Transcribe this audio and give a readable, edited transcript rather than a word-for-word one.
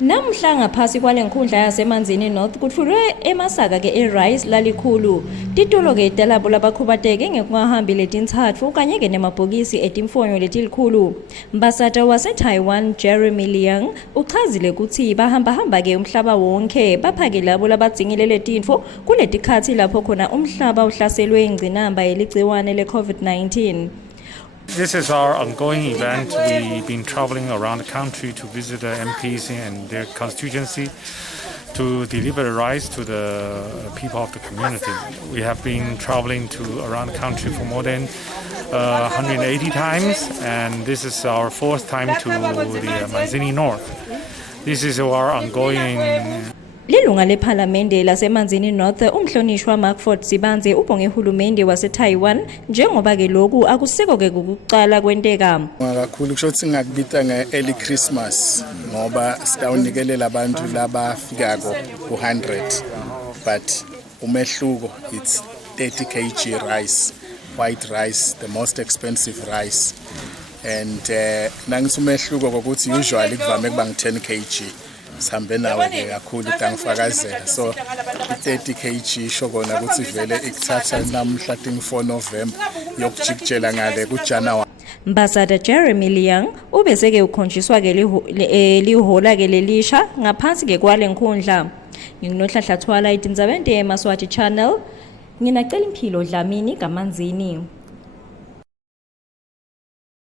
Namhla ngaphasi kwalenkundla yasemanzini North kuthulwe emasaka ke erice lalikhulu titolo ke telabo labakhubateke ngekuhambi letintsatfu kanye ke nemabhokisi etimfonyo letilikhulu. Mbasata wase Taiwan Jeremy Liang uchazile kutsi bahamba ke umhlaba wonke baphake labo labadzingile letintfo kuletikhatsi lapho khona umhlaba uhlaselwe ingcinamba yeligciwane le-COVID-19. This is our ongoing event. We've been traveling around the country to visit the MPs and their constituency to deliver rice to the people of the community. We have been traveling around the country for more than 180 times, and this is our fourth time to the Manzini North. This is our ongoing. Lilunga lePhalamende lasemanzini North umhlonishwa macford sibanze ubonge uhulumende wase-Taiwan njengoba ke lokhu akuseko ke ukuqala kwenteka. Kakhulu kusho ukuthi ngakubita nge-early Christmas ngoba sitawunikelela abantu labafikako ku-100 but umehluko it's 30 kg rice, white rice, the most expensive rice, and nangithi umehluko kokuthi usually kuvame kuba nge-10 kg. Sihambe nawe ke kakhulu tangifakazela so i-30 kg isho kona ukuthi vele ikuthatha namhla 4 November yokujikijela ngale kuJanuary. Mbasada Jeremy Liang ubese ke ukhonjiswa ke lihola ke lelisha ngaphansi ke kwale nkundla. Nginohlahlathwala itindzabende eMaswati channel. Nginacela impilo Dlamini kaManzini.